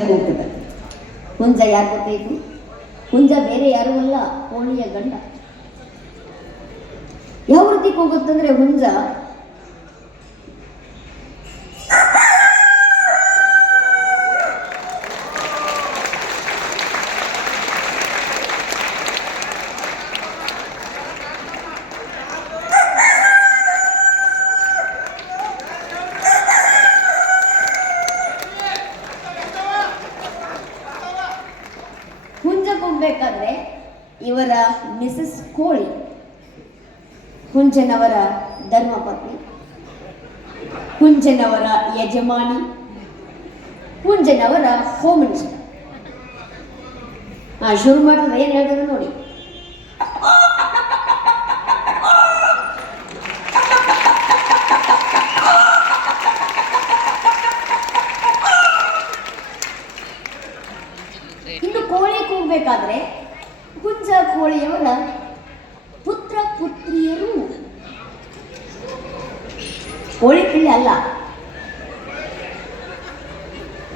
ಹೋಗ್ತದೆ. ಹುಂಜ ಯಾರು ಗೊತ್ತಾಯ್ತು? ಹುಂಜ ಬೇರೆ ಯಾರೂ ಅಲ್ಲ, ಕೋಳಿಯ ಗಂಡ. ಯಾವ ವೃತ್ತಿಗೆ ಹೋಗುತ್ತಂದ್ರೆ ಹುಂಜ ಹೋಗ್ಬೇಕಾದ್ರೆ ಇವರ ಮಿಸಸ್ ಕೋಳಿ ಹುಂಜನವರ ಧರ್ಮಪತ್ನಿ, ಹುಂಜನವರ ಯಜಮಾನಿ, ಹುಂಜನವರ ಹೋಮ್ ಮಿನಿಸ್ಟರ್. ಶುರು ಮಾಡ್ತದೆ. ಏನ್ ಹೇಳ್ತದೆ ನೋಡಿ. ಇನ್ನು ಕೋಳಿ ಕೂಗಬೇಕಾದ್ರೆ ಹುಂಜ ಕೋಳಿಯವರ ಪುತ್ರ ಪುತ್ರಿಯರು, ಕೋಳಿ ಪಿಳ್ಳೆ ಅಲ್ಲ,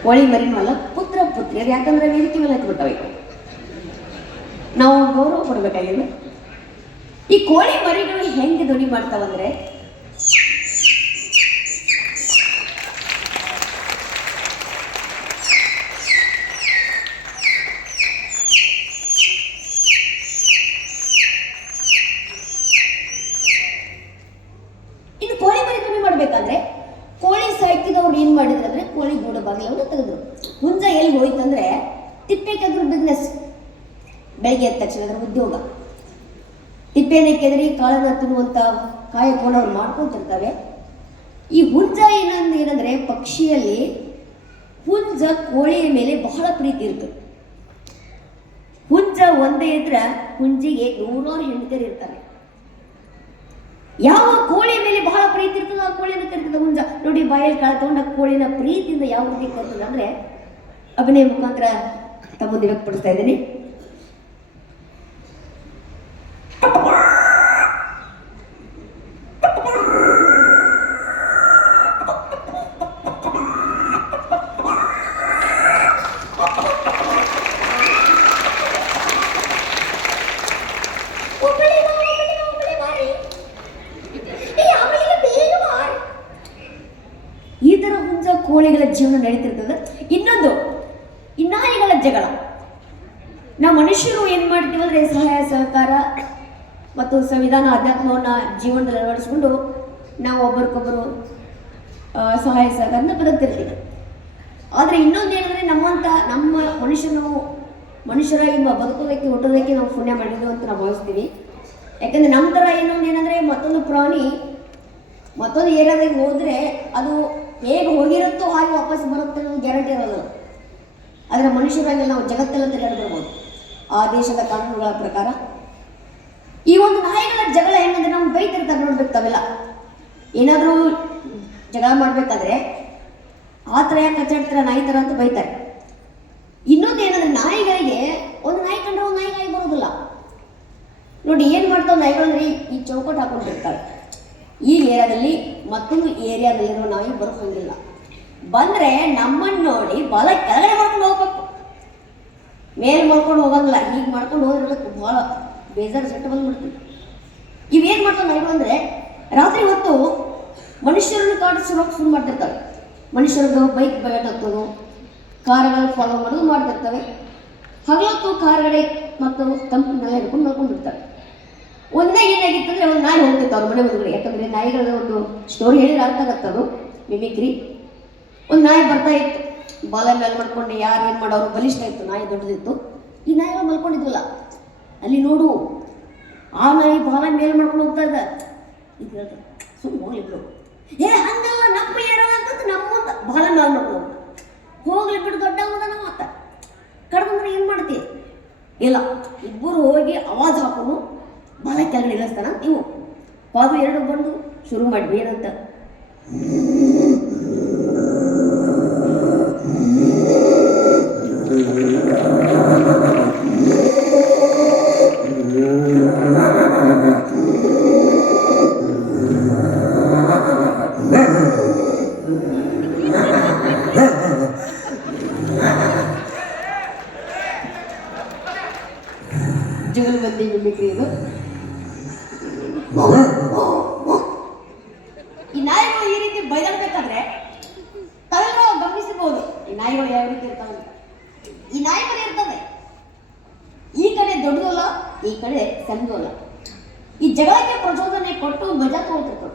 ಕೋಳಿ ಮರಿನೂ ಅಲ್ಲ, ಪುತ್ರ ಪುತ್ರಿಯರು. ಯಾಕಂದ್ರೆ ವೇದಿಕೆ ಮೇಲೆ ಹತ್ಬಿಟ್ಟವೆ, ನಾವು ಗೌರವ ಕೊಡ್ಬೇಕಾಗಿದೆ. ಈ ಕೋಳಿ ಮರಿಗಳು ಹೆಂಗೆ ಧ್ವನಿ ಮಾಡ್ತಾವಂದ್ರೆ, ಕೋಳಿ ಮರಿ ಧ್ವನಿ ಮಾಡ್ಬೇಕಾದ್ರೆ ಕೋಳಿ ಸಾಹಿತ್ಯದವ್ರು ಏನ್ ಮಾಡಿದ್ರು ಅಂದ್ರೆ ಕೋಳಿ ಗೂಡು ಬಾಗಿಲನ್ನು ತೆಗೆದ್ರು. ಹುಂಜ ಎಲ್ಲಿ ಹೋಯ್ತಂದ್ರೆ ತಿಪ್ಪೆಕೆದ್ರ ಬಿಸ್ನೆಸ್. ಬೆಳಿಗ್ಗೆ ಎದ್ದ ತಕ್ಷಣ ಅದರ ಉದ್ಯೋಗ ತಿಪ್ಪೆನೆ ಕೆದರಿ ಕಾಳನ್ನ ತಿನ್ನುವಂತ ಕಾಯಕೋಣ ಅವ್ರು ಮಾಡ್ಕೊಂತಿರ್ತವೆ. ಈ ಹುಂಜ ಏನಂದ್ರೆ ಪಕ್ಷಿಯಲ್ಲಿ ಹುಂಜ ಕೋಳಿಯ ಮೇಲೆ ಬಹಳ ಪ್ರೀತಿ ಇರ್ತದೆ. ಹುಂಜ ಒಂದೇ ಇದ್ರೆ ಹುಂಜಿಗೆ 100 ಹೆಂಡತಿಯರು ಇರ್ತಾರೆ. ಯಾವ ಕೋಳಿ ಮೇಲೆ ಬಹಳ ಪ್ರೀತಿ ಇರ್ತದೆ ಆ ಕೋಳಿನ ಕರಿತದ ಹುಂಜ. ನೋಡಿ, ಬಾಯಲ್ಲಿ ಕಾಳು ತಗೊಂಡ ಕೋಳಿನ ಪ್ರೀತಿಯಿಂದ ಯಾವ ರೀತಿ ಕರ್ತದೆ ಅಂದ್ರೆ ಅಭಿನಯ ಮುಖಾಂತರ ತಮ್ಮ ಮುಂದೆ ವ್ಯಕ್ತಪಡಿಸ್ತಾ ಇದ್ದೀನಿ. ಈ ತರ ಹುಂಜ ಕೋಳಿಗಳ ಜೀವನ ನಡೀತಿರ್ತದೆ. ಇನ್ನೊಂದು, ಈ ನಾಯಿಗಳ ಜಗಳ. ನಾವು ಮನುಷ್ಯರು ಏನ್ ಮಾಡ್ತೀವಿ ಅಂದ್ರೆ ಸಹಾಯ ಸಹಕಾರ ಮತ್ತು ಸಂವಿಧಾನ ಅಧ್ಯಾತ್ಮವನ್ನ ಜೀವನದಲ್ಲಿ ಅಳವಡಿಸ್ಕೊಂಡು ನಾವು ಒಬ್ಬರಿಗೊಬ್ಬರು ಸಹಾಯ ಸಹಕಾರನ ಬದುಕ್ತಿರ್ತೀವಿ. ಆದ್ರೆ ಇನ್ನೊಂದು ಏನಂದ್ರೆ ನಮ್ಮ ಮನುಷ್ಯರಾಗಿ ಬದುಕೋದಕ್ಕೆ ಹುಟ್ಟೋದಕ್ಕೆ ನಾವು ಪುಣ್ಯ ಮಾಡಿದ್ವಿ ಅಂತ ನಾವು ಭಾವಿಸ್ತೀವಿ. ಯಾಕಂದ್ರೆ ನಮ್ಮ ತರ ಏನಂದ್ರೆ ಮತ್ತೊಂದು ಪ್ರಾಣಿ ಮತ್ತೊಂದು ಏರಿಯಾದಾಗ ಹೋದ್ರೆ ಅದು ಹೇಗೆ ಹೋಗಿರುತ್ತೋ ಹಾಗೆ ವಾಪಸ್ ಬರುತ್ತೆ ಅನ್ನೋದು ಗ್ಯಾರಂಟಿ ಇರೋದು. ಆದರೆ ಮನುಷ್ಯರಾಗಿ ನಾವು ಜಗತ್ತೆಲ್ಲ ತಿರುಗಾಡ್ಬಿಡ್ಬೋದು ಆ ದೇಶದ ಕಾನೂನುಗಳ ಪ್ರಕಾರ. ಈ ಒಂದು ನಾಯಿಗಳ ಜಗಳ ಹೆಂಗಂದ್ರೆ ನಾವು ಬೈತಿರ್ತಾರೆ ನೋಡ್ಬೇಕು. ತಾವೆಲ್ಲ ಏನಾದರೂ ಜಗಳ ಮಾಡ್ಬೇಕಾದ್ರೆ ಆ ಥರ ಯಾಕೆ ಕಚ್ಚಾಡ್ತೀರ ನಾಯಿ ಥರ ಅಂತ ಬೈತಾರೆ. ಇನ್ನೊಂದು ಏನಂದ್ರೆ ನಾಯಿಗಳಿಗೆ ಒಂದು ನಾಯಿ ಕಂಡ್ರೆ ಒಂದು ನಾಯಿ ಬರೋದಿಲ್ಲ. ನೋಡಿ ಏನು ಮಾಡ್ತಾವೆ ನಾಯಿಗಳಂದ್ರೆ ಈ ಚೌಕಟ್ಟು ಹಾಕೊಂಡಿರ್ತಾರೆ. ಈ ಏರಿಯಾದಲ್ಲಿ ಮತ್ತೊಂದು ಏರಿಯಾದಲ್ಲಿರೋ ನಾಯಿ ಬರೋಂಗಿಲ್ಲ. ಬಂದ್ರೆ ನಮ್ಮನ್ನು ನೋಡಿ ಬಲ ಕೆಳಗಡೆ ಮಾಡ್ಕೊಂಡು ಹೋಗ್ಬೇಕು, ಮೇಲೆ ಮಾಡ್ಕೊಂಡು ಹೋಗಂಗಿಲ್ಲ. ಹೀಗೆ ಮಾಡ್ಕೊಂಡು ಹೋದ್ರೆ ಬಹಳ ಬೇಜಾರು ಸೆಟ್ಟು ಬಂದ್ಬಿಡ್ತೀವಿ. ಇವೇನ್ ಮಾಡ್ತಾವೆ ನಾಯಿಗಳು ಅಂದ್ರೆ ರಾತ್ರಿ ಹೊತ್ತು ಮನುಷ್ಯರನ್ನು ಕಾಡಿಸೋಕೆ ಶುರು ಮಾಡ್ತಿರ್ತವೆ. ಮನುಷ್ಯರದ್ದು ಬೈಕ್ ಹತ್ತೋದು, ಕಾರುಗಳು ಫಾಲೋ ಮಾಡೋದು ಮಾಡ್ತಿರ್ತವೆ. ಹಗಲೊತ್ತು ಕಾರುಗಡೆ ಮತ್ತು ತಂಪನ್ನೆಲ್ಲ ಹಿಡ್ಕೊಂಡು ಮಲ್ಕೊಂಡಿರ್ತಾರೆ. ಒಂದೇ ಏನಾಗಿತ್ತು ಅಂದ್ರೆ ಒಂದು ನಾಯಿ ಹೋಗ್ತಿತ್ತು ಅವ್ರ ಮನೆ ಮುಂದೆ. ಯಾಕಂದ್ರೆ ನಾಯಿಗಳ ಒಂದು ಸ್ಟೋರಿ ಹೇಳಿದ್ರೆ ಅರ್ಥ ಆಗತ್ತದು, ಮಿಮಿಕ್ರಿ. ಒಂದು ನಾಯಿ ಬರ್ತಾ ಇತ್ತು, ಬಾಲ ಮೇಲೆ ಮಾಡ್ಕೊಂಡು ಯಾರು ಏನು ಮಾಡೋರು ಬಲಿಷ್ಠ ಇತ್ತು, ನಾಯಿ ದೊಡ್ಡದಿತ್ತು. ಈ ನಾಯಿಗಳು ಮಲ್ಕೊಂಡಿದ್ವಲ್ಲ, ಅಲ್ಲಿ ನೋಡು ಆ ನಾಯಿ ಬಾಲ ಮೇಲೆ ಮಾಡ್ಕೊಂಡು ಹೋಗ್ತಾ ಇದ್ದ. ಇದು ಹೇಳ್ತಾರೆ ಸುಮ್ಮನೆ ಹೋಗ್ಲಿಬ್ರು, ಹಂಗಲ್ಲ ನಮ್ಮ ಏರೋ ಅಂತ ನಮ್ಮ ಬಾಲ ಮೇಲೆ ಮಾಡ್ಕೊಂಡು ಹೋಗ್ಲಿ ಬಿಟ್ಟು ದೊಡ್ಡ ನಾವು ಮತ್ತ ಕಡ್ಕೊಂಡ್ರೆ ಏನು ಮಾಡ್ತೀವಿ? ಇಲ್ಲ, ಇಬ್ಬರು ಹೋಗಿ ಆವಾಜ್ ಹಾಕೊಂಡು ಬಾಲ ಕೆಳಗಡೆ ಇಳಿಸ್ತಾನ. ಇವು ಪಾದು ಎರಡು ಬಂದು ಶುರು ಮಾಡಿದ್ವಿ ಏನಂತ, ಜಗಲ್ ಬಂದಿ ಮಿಮಿಕ್ರಿ ಇದು. ಈ ನಾಯಿಗಳು ಈ ರೀತಿ ಬೈದಾಡ್ಬೇಕಾದ್ರೆ ತಾವೆಲ್ಲರೂ ಗಮನಿಸಬಹುದು ಈ ನಾಯಿಗಳು ಯಾವ ರೀತಿ ಇರ್ತಾವೆ. ಈ ನಾಯಿ ಮರಿ ಇರ್ತವೆ, ಈ ಕಡೆ ದೊಡ್ಡದಲ್ಲ, ಈ ಕಡೆ ಸಣ್ಣದಲ್ಲ. ಈ ಜಗಳಕ್ಕೆ ಪ್ರಚೋದನೆ ಕೊಟ್ಟು ಮಜಾ ತಗೊಳ್ತಿರ್ತವೆ.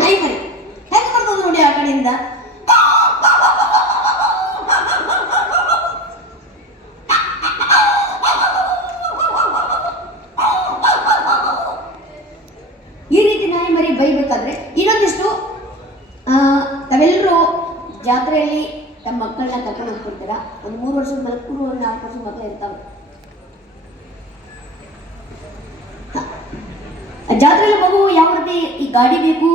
ನಾಯಿ ಮರಿ ಹೆಂಗ್ ಬರ್ತದೆ ನೋಡಿ ಆ ಕಡೆಯಿಂದ. ಈ ರೀತಿ ನಾಯಿ ಮರಿ ಬೈಬೇಕಾದ್ರೆ ಇನ್ನೊಂದಿಷ್ಟು ತಾವೆಲ್ಲರೂ ಜಾತ್ರೆಯಲ್ಲಿ ತಮ್ಮ ಮಕ್ಕಳನ್ನ ಕರ್ಕೊಂಡು ಹೋಗ್ತಿರ್ತೀರ. ಒಂದು 3 ವರ್ಷದ ಮಕ್ಕಳು, 4 ವರ್ಷದ ಮಕ್ಕಳು ಇರ್ತಾವೆ. ಜಾತ್ರೆಯಲ್ಲಿ ಮಗು ಯಾವ ರೀತಿ ಈ ಗಾಡಿ ಬೇಕು